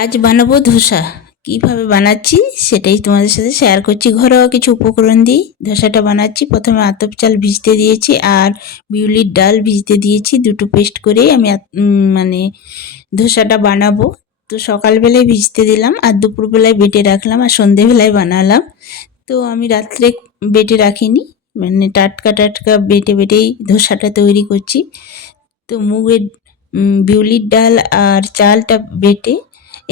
আজ বানাবো ধোসা। কিভাবে বানাচ্ছি সেটাই তোমাদের সাথে শেয়ার করছি। ঘরোয়া কিছু উপকরণ দিয়ে ধোসাটা বানাচ্ছি। প্রথমে আতপ চাল ভিজতে দিয়েছি আর বিউলির ডাল ভিজতে দিয়েছি, দুটো পেস্ট করেই আমি মানে ধোসাটা বানাবো। তো সকালবেলায় ভিজতে দিলাম আর দুপুরবেলায় বেটে রাখলাম আর সন্ধেবেলায় বানালাম। তো আমি রাত্রে বেটে রাখিনি, মানে টাটকা টাটকা বেটে বেটেই ধোসাটা তৈরি করছি। তো মুগের বিউলির ডাল আর চালটা বেটে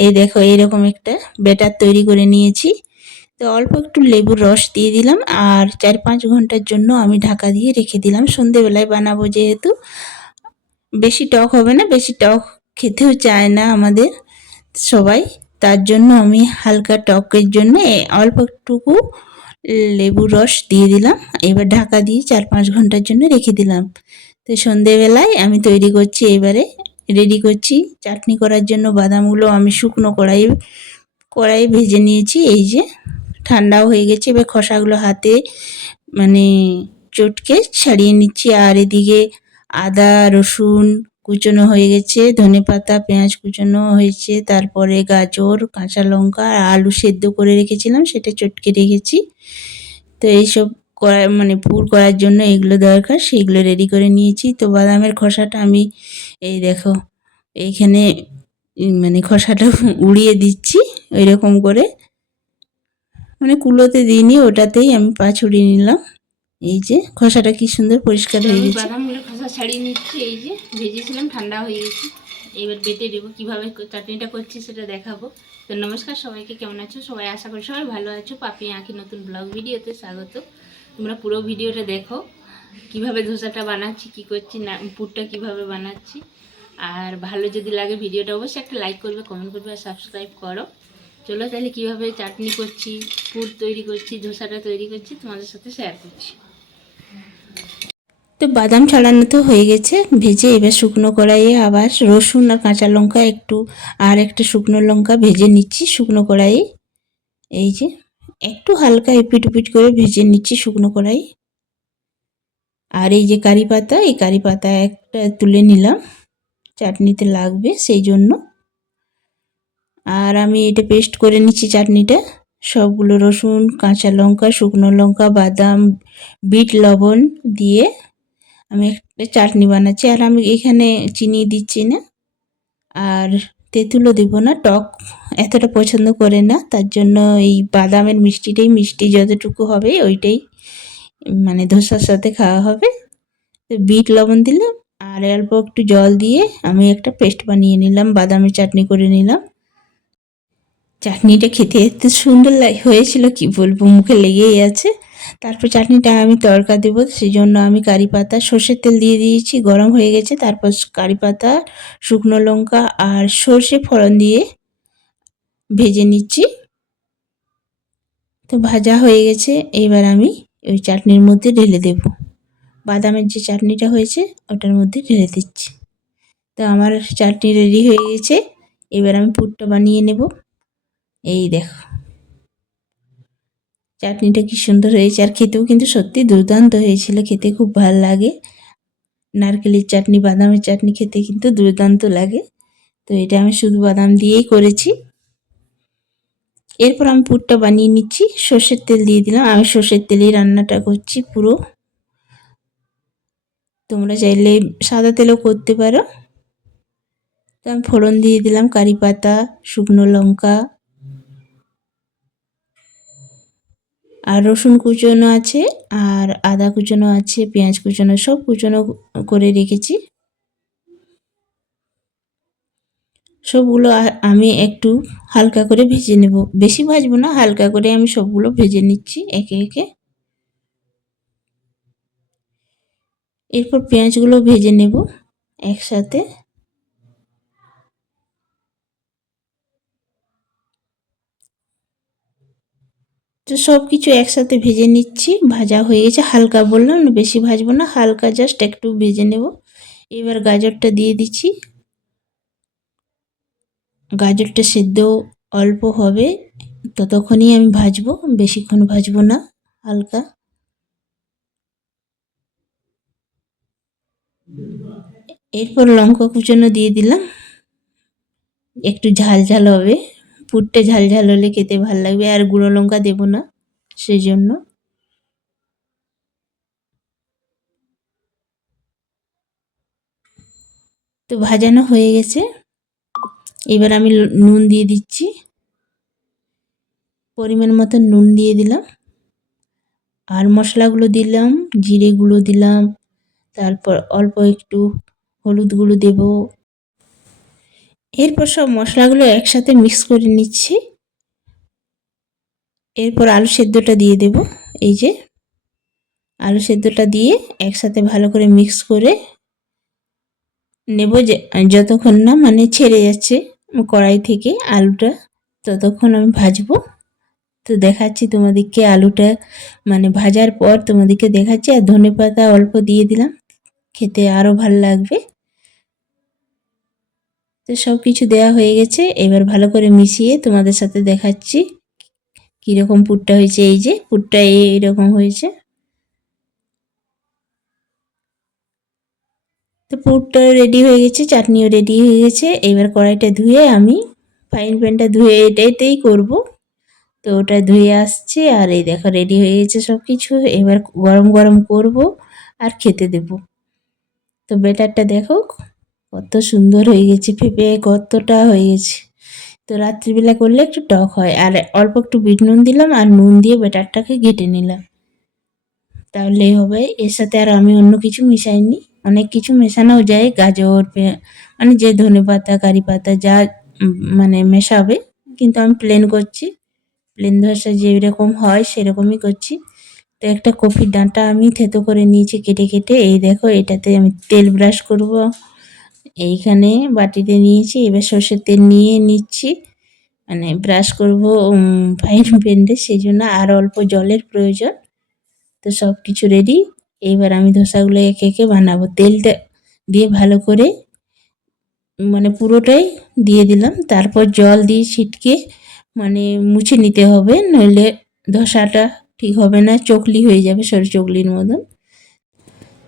এই দেখো এইরকম একটা ব্যাটার তৈরি করে নিয়েছি। তো অল্প একটু লেবুর রস দিয়ে দিলাম আর 4-5 ঘন্টার জন্য আমি ঢাকা দিয়ে রেখে দিলাম। সন্ধেবেলায় বানাবো যেহেতু, বেশি টক হবে না, বেশি টক খেতেও চায় না আমাদের সবাই, তার জন্য আমি হালকা টকের জন্য অল্প একটুকু লেবুর রস দিয়ে দিলাম। এবার ঢাকা দিয়ে 4-5 ঘন্টার জন্য রেখে দিলাম। তো সন্ধেবেলায় আমি তৈরি করছি, এবারে রেডি করছি চাটনি করার জন্য। বাদামগুলো আমি শুকনো কড়াই ভেজে নিয়েছি, এই যে ঠান্ডাও হয়ে গেছে। এবার খোসাগুলো হাতে মানে চটকে ছাড়িয়ে নিচ্ছি। আর এদিকে আদা রসুন কুচনো হয়ে গেছে, ধনেপাতা পেঁয়াজ কুচনো হয়েছে, তারপরে গাজর কাঁচা লঙ্কা আর আলু সেদ্ধ করে রেখেছিলাম, সেটা চটকে রেখেছি। তো এইসব করা মানে পুর করার জন্য এগুলো দরকার, সেইগুলো রেডি করে নিয়েছি। তো বাদামের খোসাটা আমি এই দেখো এইখানে মানে খোসাটা উড়িয়ে দিচ্ছি ওই রকম করে, মানে কুলোতে দিইনি, ওটাতেই আমি পা ছড়িয়ে নিলাম। এই যে খোসাটা কি সুন্দর পরিষ্কার হয়ে গেছে। বাদামগুলো খোসা ছাড়িয়ে নিচ্ছি, এই যে ভেজেছিলাম ঠান্ডা হয়ে গেছে। এবার বেটে দেবো, কীভাবে চাটনিটা করছি সেটা দেখাবো। তো নমস্কার সবাইকে, কেমন আছো সবাই? আশা করি সবাই ভালো আছো। পাপি আঁকি নতুন ব্লগ ভিডিওতে স্বাগত। তোমরা পুরো ভিডিওটা দেখো, কিভাবে ধোসাটা বানাচ্ছি, কি করছি, না পুরটা কীভাবে বানাচ্ছি। আর ভালো যদি লাগে ভিডিওটা অবশ্যই একটা লাইক করবে, কমেন্ট করবে আর সাবস্ক্রাইব করো। চলো তাহলে কীভাবে চাটনি করছি, পুর তৈরি করছি, ধোসাটা তৈরি করছি তোমাদের সাথে শেয়ার করছি। তো বাদাম ছাড়ানো তো হয়ে গেছে ভেজে। এবার শুকনো কড়াইয়ে আবার রসুন আর কাঁচা লঙ্কা একটু আর একটা শুকনো লঙ্কা ভেজে নিচ্ছি শুকনো কড়াইয়ে। এই যে একটু হালকা এপিট উপিট করে ভেজে নিচ্ছি শুকনো কড়াই। আর এই যে কারি পাতা, এই কারি পাতা একটা তুলে নিলাম, চাটনিতে লাগবে সেই জন্য। আর আমি এটা পেস্ট করে নিচ্ছি চাটনিটা, সবগুলো রসুন কাঁচা লঙ্কা শুকনো লঙ্কা বাদাম বিট লবণ দিয়ে আমি একটা চাটনি বানাচ্ছি। আর আমি এখানে চিনি দিচ্ছি না আর তেঁতুলও দেব না, টক এতটা পছন্দ করে না, তার জন্য এই বাদামের মিষ্টিটাই, মিষ্টি যতটুকু হবে ওইটাই মানে ধোসার সাথে খাওয়া হবে। তো বিট লবণ দিলাম আর অল্প একটু জল দিয়ে আমি একটা পেস্ট বানিয়ে নিলাম, বাদামের চাটনি করে নিলাম। চাটনিটা খেতে এত সুন্দর হয়েছিল কি বলবো, মুখে লেগেই আছে। তারপর চাটনিটা আমি তড়কা দেবো, সেই জন্য আমি কারি পাতা সর্ষের তেল দিয়ে দিয়েছি, গরম হয়ে গেছে। তারপর কারি পাতা শুকনো লঙ্কা আর সর্ষে ফোড়ন দিয়ে ভেজে নিচ্ছি। তো ভাজা হয়ে গেছে, এবার আমি ওই চাটনির মধ্যে ঢেলে দেব। বাদামের যে চাটনিটা হয়েছে ওটার মধ্যে ঢেলে দিচ্ছি। তো আমার চাটনি রেডি হয়ে গেছে, এবার আমি পুরটা বানিয়ে নেব। এই দেখো চাটনিটা কি সুন্দর হয়েছে, আর খেতেও কিন্তু সত্যি দুর্দান্ত হয়েছিল, খেতে খুব ভালো লাগে। নারকেলের চাটনি বাদামের চাটনি খেতে কিন্তু দুর্দান্ত লাগে। তো এটা আমি শুধু বাদাম দিয়েই করেছি। এরপর আমি পুরটা বানিয়ে নিচ্ছি, সর্ষের তেল দিয়ে দিলাম, আমি সর্ষের তেলেই রান্নাটা করছি পুরো। তোমরা চাইলে সাদা তেলও করতে পারো। তো আমি ফোড়ন দিয়ে দিলাম কারি পাতা শুকনো লঙ্কা আর রসুন কুচনো আছে আর আদা কুচনো আছে, পেঁয়াজ কুচনো, সব কুচনো করে রেখেছি। সবগুলো আমি একটু হালকা করে ভেজে নেব, বেশি ভাজবো না, হালকা করে আমি সবগুলো ভেজে নিচ্ছি একে একে। এরপর পেঁয়াজগুলো ভেজে নেব একসাথে। তো সব কিছু একসাথে ভেজে নিচ্ছি, ভাজা হয়ে গেছে। হালকা বললাম না, বেশি ভাজবো না, হালকা জাস্ট একটু ভেজে নেব। এবার গাজরটা দিয়ে দিচ্ছি, গাজরটা সেদ্ধ অল্প হবে ততক্ষণই আমি ভাজবো, বেশিক্ষণ ভাজবো না, হালকা। এরপর লঙ্কা কুচানো দিয়ে দিলাম, একটু ঝাল ঝাল হবে, পুরটা ঝাল ঝাল হলে খেতে ভাল লাগবে, আর গুঁড়ো লঙ্কা দেবো না সেই জন্য। তো ভাজানো হয়ে গেছে, এবার আমি নুন দিয়ে দিচ্ছি, পরিমাণ মতো নুন দিয়ে দিলাম, আর মশলাগুলো দিলাম, জিরে গুঁড়ো দিলাম, তারপর অল্প একটু হলুদ গুঁড়ো দেব। এরপর সব মশলাগুলো একসাথে মিক্স করে নিচ্ছি। এরপর আলু সেদ্ধটা দিয়ে দেব। এই যে আলু সেদ্ধটা দিয়ে একসাথে ভালো করে মিক্স করে নেব, যে যতক্ষণ না মানে ছেড়ে যাচ্ছে কড়াই থেকে আলুটা, ততক্ষণ আমি ভাজবো। তো দেখাচ্ছি তোমাদেরকে আলুটা মানে ভাজার পর তোমাদেরকে দেখাচ্ছি, আর ধনেপাতা অল্প দিয়ে দিলাম, খেতে আরও ভালো লাগবে। তো সব কিছু দেওয়া হয়ে গেছে, এবার ভালো করে মিশিয়ে তোমাদের সাথে দেখাচ্ছি কীরকম পুরটা হয়েছে। এই যে পুরটা এইরকম হয়েছে। তো পুরটা রেডি হয়ে গেছে, চাটনিও রেডি হয়ে গেছে। এবার কড়াইটা ধুয়ে আমি ফ্রাইং প্যানটা ধুয়ে এটাতেই করব, তো ওটা ধুয়ে আসছি। আর এই দেখো রেডি হয়ে গেছে সব কিছু। এবার গরম গরম করব আর খেতে দেব। তো ব্যাটারটা দেখো কত সুন্দর হয়ে গেছে, ফেপে কতটা হয়ে গেছে। তো রাত্রিবেলা করলে একটু টক হয়, আর অল্প একটু বিট নুন দিলাম, আর নুন দিয়ে ব্যাটারটাকে ঘেটে নিলাম, তাহলেই হবে। এর সাথে আর আমি অন্য কিছু মিশাইনি। অনেক কিছু মেশানো যায়, গাজর মানে যে ধনেপাতা কারি পাতা যা মানে মেশাবে, কিন্তু আমি প্লেন করছি। প্লেন ধোসা যেরকম হয় সেরকমই করছি। তো একটা কফির ডাঁটা আমি থেতো করে নিয়েছি কেটে কেটে। এই দেখো এটাতে আমি তেল ব্রাশ করব, এইখানে বাটিতে নিয়েছি। এবার সর্ষের তেল নিয়ে নিচ্ছি, মানে ব্রাশ করব ফ্রাইং প্যানে, সেই জন্য আর অল্প জলের প্রয়োজন। তো সব কিছু রেডি। এইবার আমি ধোসাগুলো একে একে বানাবো। তেলটা দিয়ে ভালো করে মানে পুরোটাই দিয়ে দিলাম, তারপর জল দিয়ে ছিটকে মানে মুছে নিতে হবে, নইলে ধোসাটা ঠিক হবে না, চকলি হয়ে যাবে, সরু চকলির মতন।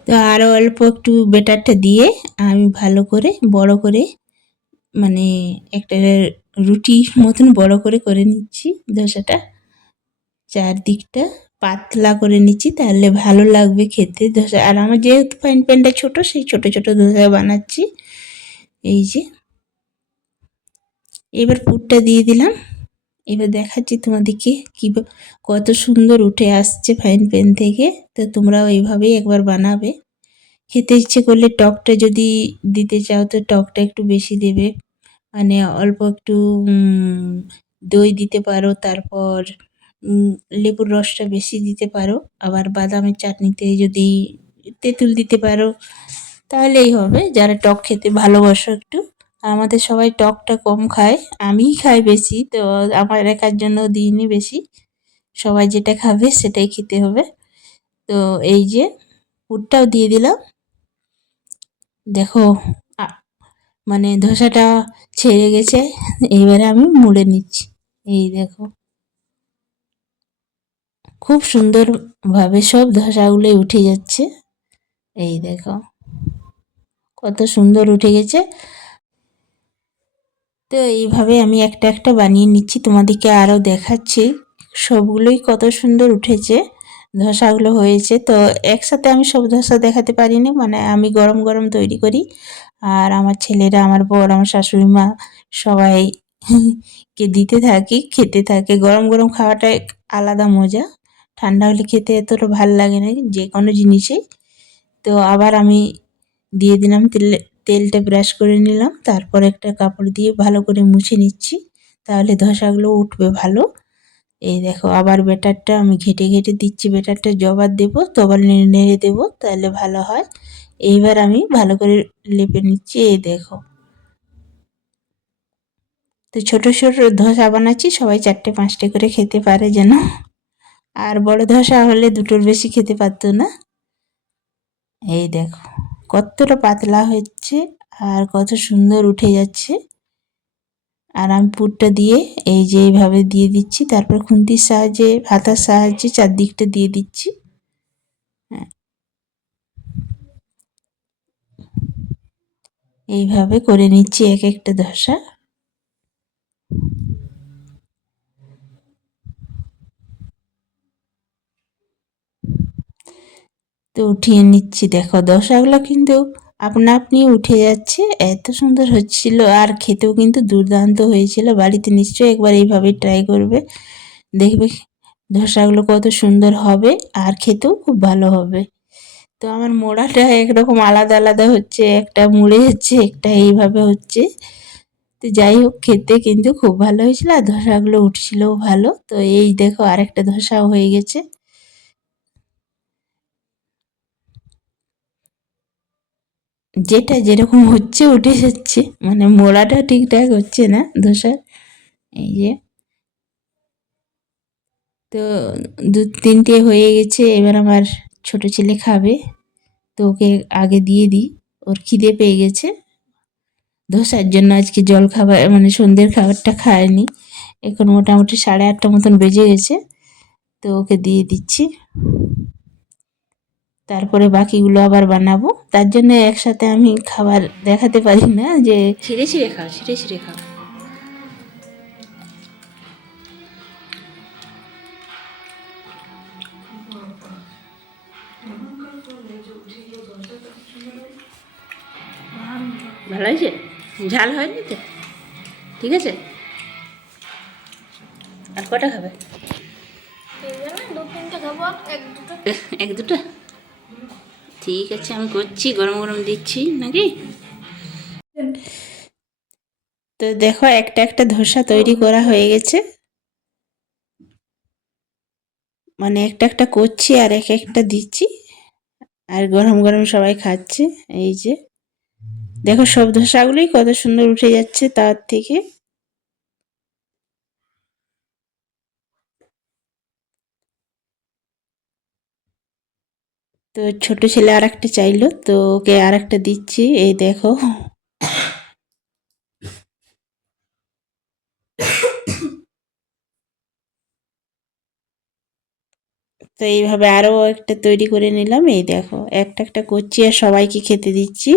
তো আরও অল্প একটু ব্যাটারটা দিয়ে আমি ভালো করে বড় করে মানে একটা রুটির মতন বড় করে করে নিচ্ছি ধোসাটা। চারদিকটা পাতলা করে নিচ্ছি, তাহলে ভালো লাগবে খেতে ধোসা। আর আমার যেহেতু ফ্রাইং প্যানটা ছোটো, সেই ছোটো ছোটো ধোসা বানাচ্ছি। এই যে এবার পুরটা দিয়ে দিলাম। এবার দেখাচ্ছি তোমাদেরকে কত সুন্দর উঠে আসছে ফ্রাইং প্যান থেকে। তো তোমরাও এইভাবেই একবার বানাবে। খেতে ইচ্ছে করলে টকটা যদি দিতে চাও তো টকটা একটু বেশি দেবে, মানে অল্প একটু দই দিতে পারো, তারপর লেবুর রসটা বেশি দিতে পারো। আবার বাদামের চাটনিতে যদি তেঁতুল দিতে পারো তাহলেই হবে, যারা টক খেতে ভালোবাসো একটু। আমাদের সবাই টকটা কম খায়, আমিই খাই বেশি, তো আমার একার জন্য দিইনি বেশি। সবাই যেটা খাবে সেটাই খেতে হবে। তো এই যে পুরটাও দিয়ে দিলাম। দেখো মানে ধোসাটা ছেড়ে গেছে, এইবারে আমি মুড়ে নিচ্ছি। এই দেখো খুব সুন্দরভাবে সব ধোসাগুলোই উঠে যাচ্ছে। এই দেখো কত সুন্দর উঠে গেছে। তো এইভাবে আমি একটা একটা বানিয়ে নিচ্ছি, তোমাদেরকে আরও দেখাচ্ছি সবগুলোই কত সুন্দর উঠেছে, ধোসাগুলো হয়েছে। তো একসাথে আমি সব ধোসা দেখাতে পারিনি, মানে আমি গরম গরম তৈরি করি, আর আমার ছেলেরা, আমার বর, আমার শাশুড়ি মা সবাই কে দিতে থাকি, খেতে থাকে। গরম গরম খাওয়াটা আলাদা মজা, ঠান্ডা হলে খেতে এতটা ভাল লাগে না যে কোনো জিনিসেই। তো আবার আমি দিয়ে দিলাম তেলটা ব্রাশ করে নিলাম, তারপর একটা কাপড় দিয়ে ভালো করে মুছে নিচ্ছি, তাহলে ধোসাগুলো উঠবে ভালো। এই দেখো আবার ব্যাটারটা আমি ঘেটে ঘেটে দিচ্ছি, ব্যাটারটা যবার দেবো তবার নেড়ে নেড়ে দেবো, তাহলে ভালো হয়। এইবার আমি ভালো করে লেপে নিচ্ছি। এই দেখো তো ছোট ছোট ধোসা বানাচ্ছি, সবাই 4টে 5টে করে খেতে পারে যেন। আর বড় ধোসা হলে দুটোর বেশি খেতে পারতো না। এই দেখো কতটা পাতলা হচ্ছে আর কত সুন্দর উঠে যাচ্ছে। আর আমি পুরটা দিয়ে এই যে এইভাবে দিয়ে দিচ্ছি, তারপর খুন্তির সাহায্যে হাতার সাহায্যে চারদিকটা দিয়ে দিচ্ছি। হ্যাঁ, এইভাবে করে নিচ্ছি এক একটা ধোসা। তো উঠিয়ে নিচ্ছি। দেখো ধোসাগুলো কিন্তু আপনা আপনি উঠে যাচ্ছে, এত সুন্দর হচ্ছিল আর খেতেও কিন্তু দুর্দান্ত হয়েছিল। বাড়িতে নিশ্চয়ই একবার এইভাবে ট্রাই করবে, দেখবে ধোসাগুলো কত সুন্দর হবে আর খেতেও খুব ভালো হবে। তো আমার মোড়াটা একরকম আলাদা আলাদা হচ্ছে, একটা মুড়ে হচ্ছে, একটা এইভাবে হচ্ছে। তো যাই হোক খেতে কিন্তু খুব ভালো হয়েছিল আর ধোসাগুলো উঠছিলও ভালো। তো এই দেখো আরেকটা ধোসাও হয়ে গেছে। যেটা যেরকম হচ্ছে উঠে যাচ্ছে, মানে মোড়াটা ঠিকঠাক হচ্ছে না ধোসার। এই যে তো দু তিনটে হয়ে গেছে, এবার আমার ছোট ছেলে খাবে, তো ওকে আগে দিয়ে দিই, ওর খিদে পেয়ে গেছে। ধোসার জন্য আজকে জল খাবার মানে সন্ধ্যের খাবারটা খায়নি। এখন মোটামুটি 8:30 মতন বেজে গেছে, তো ওকে দিয়ে দিচ্ছি। তারপরে বাকিগুলো আবার বানাবো, তার জন্য একসাথে আমি খাবার দেখাতে পারি না, যে ছিঁড়ে ছিঁড়ে খাও, ছিঁড়ে ছিঁড়ে খাও। ভালো হয়েছে? ঝাল হয়নি তো? ঠিক আছে। আর কটা খাবে? এক দুটো ঠিক আছে, আমি করছি, গরম গরম দিচ্ছি নাকি। তো দেখো একটা একটা ধোসা তৈরি করা হয়ে গেছে, মানে একটা একটা করছি আর এক একটা দিচ্ছি, আর গরম গরম সবাই খাচ্ছে। এই যে দেখো সব ধোসাগুলোই কত সুন্দর উঠে যাচ্ছে তার থেকে। তো ছোট ছেলে আর একটা চাইলো, তো ওকে আর একটা দিচ্ছি। এই দেখো তো এইভাবে আরও একটা তৈরি করে নিলাম। এই দেখো একটা একটা করছি আর সবাইকে খেতে দিচ্ছি।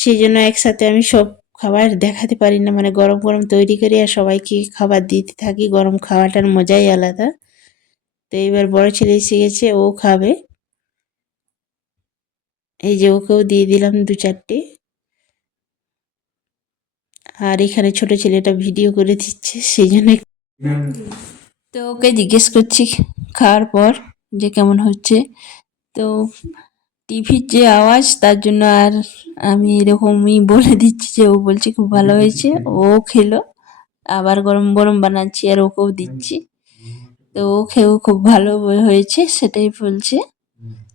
সেই জন্য একসাথে আমি সব খাবার দেখাতে পারি না, মানে গরম গরম তৈরি করি আর সবাইকে খাবার দিতে থাকি। গরম খাওয়াটার মজাই আলাদা। তো এবার বড় ছেলে এসে গেছে, ও খাবে। এই যে ওকেও দিয়ে দিলাম 2-4টে। আর এখানে ছোট ছেলেটা ভিডিও করে দিচ্ছে, সেই জন্য তো ওকে জিজ্ঞেস করছি খাওয়ার পর যে কেমন হচ্ছে। তো টিভির যে আওয়াজ, তার জন্য আর আমি এরকমই বলে দিচ্ছি যে ও বলছে খুব ভালো হয়েছে। ও খেলো, আবার গরম গরম বানাচ্ছি আর ওকেও দিচ্ছি। তো ও খেয়েও খুব ভালো হয়েছে সেটাই বলছে।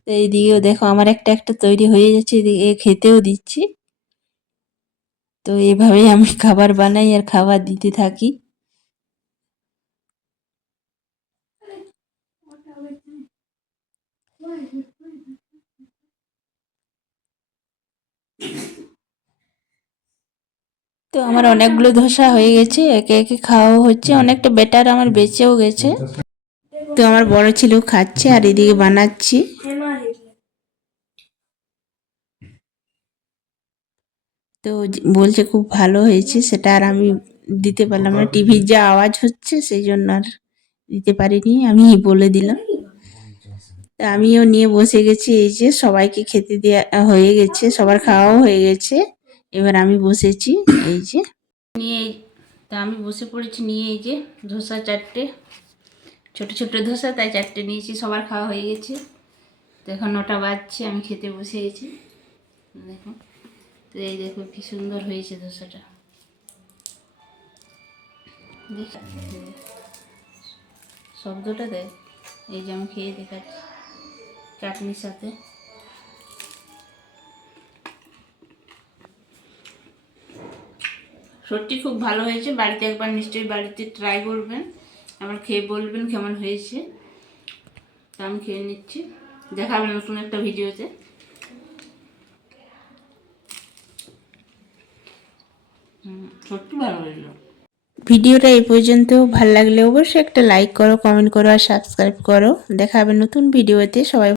তো এইদিকেও দেখো আমার একটা একটা তৈরি হয়ে যাচ্ছে, এদিকে খেতেও দিচ্ছি। তো এভাবেই আমি খাবার বানাই আর খাবার দিতে থাকি। তো আমার অনেকগুলো ধোসা হয়ে গেছে, একে একে খাওয়াও হচ্ছে, অনেকটা বেটার আমার বেঁচেও গেছে। তো আমার বড় ছেলেও খাচ্ছে আর এদিকে বানাচ্ছি। তো বলছে খুব ভালো হয়েছে, সেটা আর আমি দিতে পারলাম না, টিভির যে আওয়াজ হচ্ছে সেই জন্য আর দিতে পারিনি, আমি বলে দিলাম। তা আমিও নিয়ে বসে গেছি। এই যে সবাইকে খেতে দেওয়া হয়ে গেছে, সবার খাওয়াও হয়ে গেছে, এবার আমি বসেছি। এই যে নিয়ে, তা আমি বসে পড়েছি নিয়ে। এই যে ধোসা 4টে, ছোট ছোট ধোসা, তাই 4টে নিয়েছি, সবার খাওয়া হয়ে গেছে। তো এখন 9টা বাজছে, আমি খেতে বসে গেছি। দেখো, তো এই দেখো কি সুন্দর হয়েছে ধোসাটা। শব্দটা দেখ। এই যে আমি খেয়ে দেখাচ্ছি চাটনির সাথে। সত্যি খুব ভালো হয়েছে, বাড়িতে একবার নিশ্চয়ই বাড়িতে ট্রাই করবেন, আবার খেয়ে বলবেন কেমন হয়েছে। তা আমি খেয়ে নিচ্ছি, দেখাবেন নতুন একটা ভিডিওতে। সত্যি ভালো হয়েছিল। ভিডিওটা এই পর্যন্ত, ভালো লাগলে অবশ্যই একটা লাইক করো, কমেন্ট করো আর সাবস্ক্রাইব করো। দেখা হবে নতুন ভিডিওতে। সবাই